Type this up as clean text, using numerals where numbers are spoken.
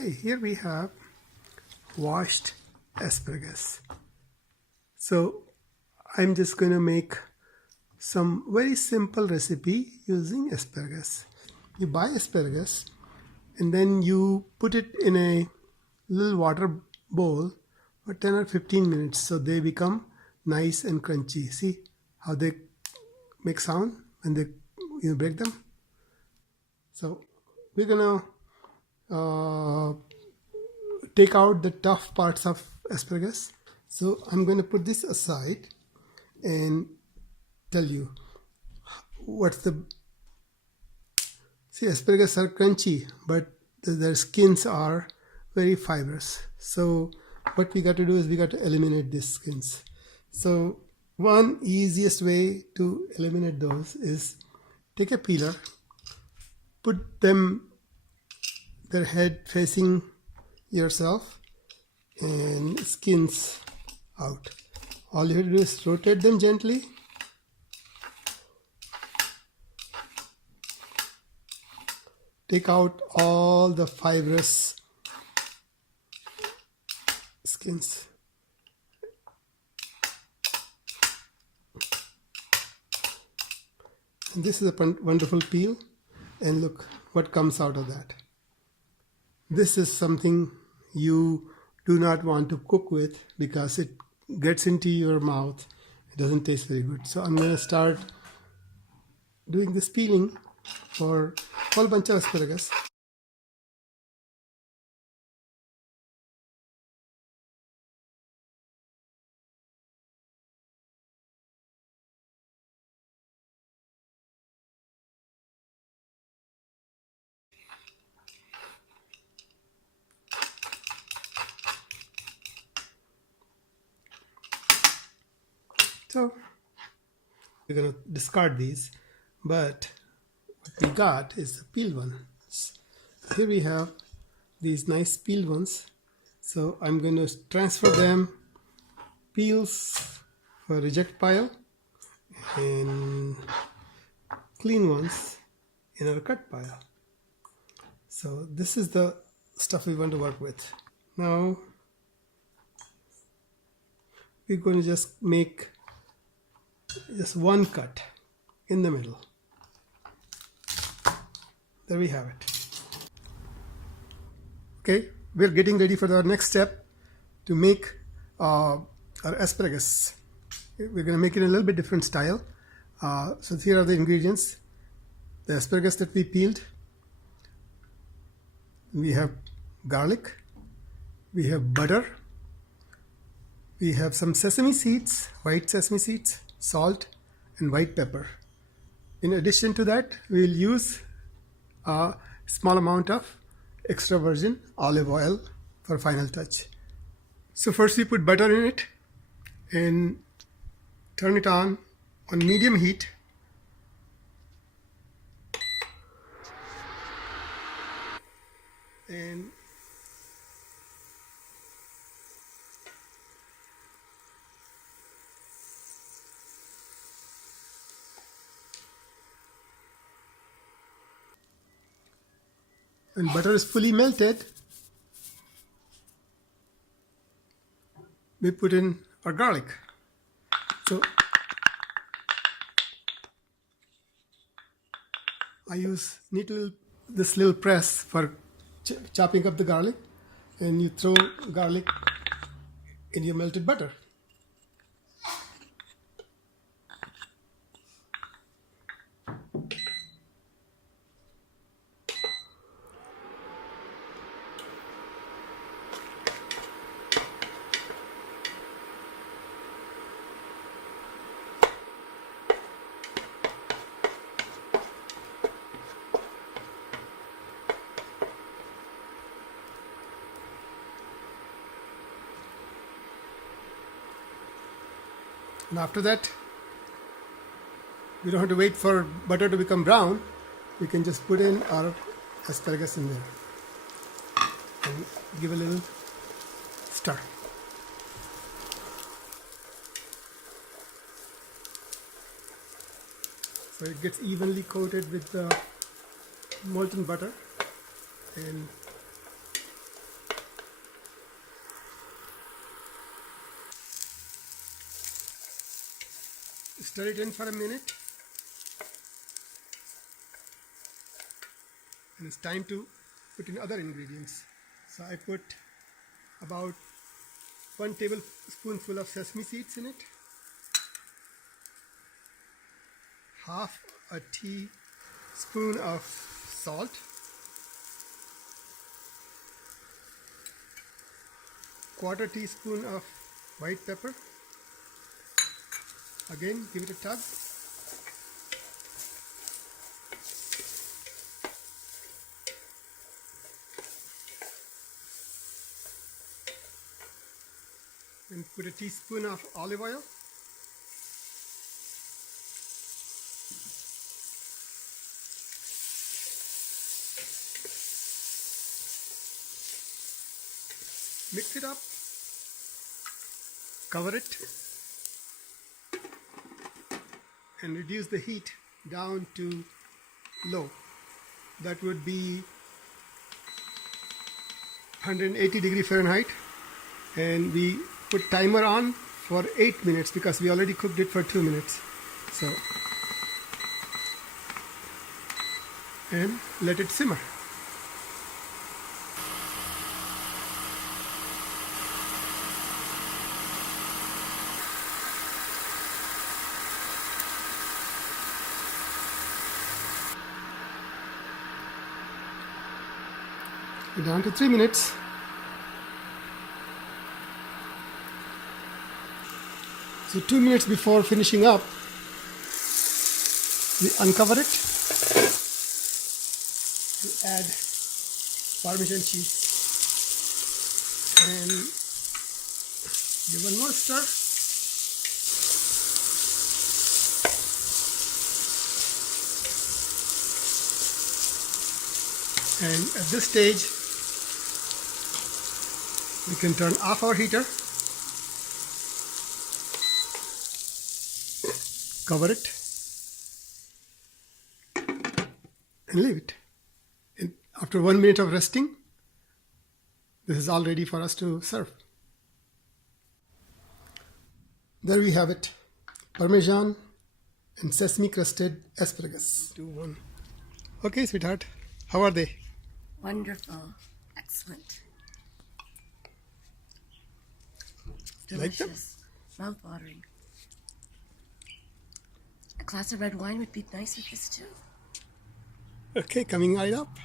Okay, here we have washed asparagus. So I'm just going to make some very simple recipe using asparagus. You buy asparagus and then you put it in a little water bowl for 10 or 15 minutes so they become nice and crunchy. See how they make sound when they break them? So we're gonna take out the tough parts of asparagus. So I'm going to put this aside and tell you see, asparagus are crunchy, but their skins are very fibrous. So what we got to do is we got to eliminate these skins. So one easiest way to eliminate those is take a peeler, put their head facing yourself and skins out. All you have to do is rotate them gently. Take out all the fibrous skins. And this is a wonderful peel, and look what comes out of that. This is something you do not want to cook with because it gets into your mouth. It doesn't taste very good. So I'm going to start doing this peeling for a whole bunch of asparagus. So we're going to discard these, but what we got is the peeled ones. Here we have these nice peeled ones. So I'm going to transfer them, peels for reject pile, and clean ones in our cut pile. So this is the stuff we want to work with. Now we're going to just make just one cut in the middle. There we have it. Okay, we're getting ready for our next step to make our asparagus. We're going to make it in a little bit different style. So here are the ingredients. The asparagus that we peeled. We have garlic. We have butter. We have some sesame seeds, white sesame seeds, salt, and white pepper. In addition to that, we will use a small amount of extra virgin olive oil for final touch. So first we put butter in it and turn it on medium heat. When butter is fully melted, we put in our garlic. So I use this little press for chopping up the garlic, and you throw garlic in your melted butter. And after that, we don't have to wait for butter to become brown. We can just put in our asparagus in there and give a little stir. So it gets evenly coated with the molten butter, and Stir it in for a minute. And it's time to put in other ingredients. So I put about 1 tablespoonful of sesame seeds in it, half a teaspoon of salt, quarter teaspoon of white pepper. Again, give it a tug. And put a teaspoon of olive oil. Mix it up. Cover it. And reduce the heat down to low. That would be 180 Fahrenheit. And we put timer on for 8 minutes because we already cooked it for 2 minutes. So, and let it simmer. We're down to 3 minutes. So 2 minutes before finishing up, we uncover it. We add Parmesan cheese and give one more stir. And at this stage, we can turn off our heater. Cover it and leave it. And after 1 minute of resting, this is all ready for us to serve. There we have it, Parmesan and sesame crusted asparagus. 2, 1. Okay, sweetheart, how are they? Wonderful, excellent, Like them? delicious, mouth-watering. A glass of red wine would be nice with this too. Okay, coming right up.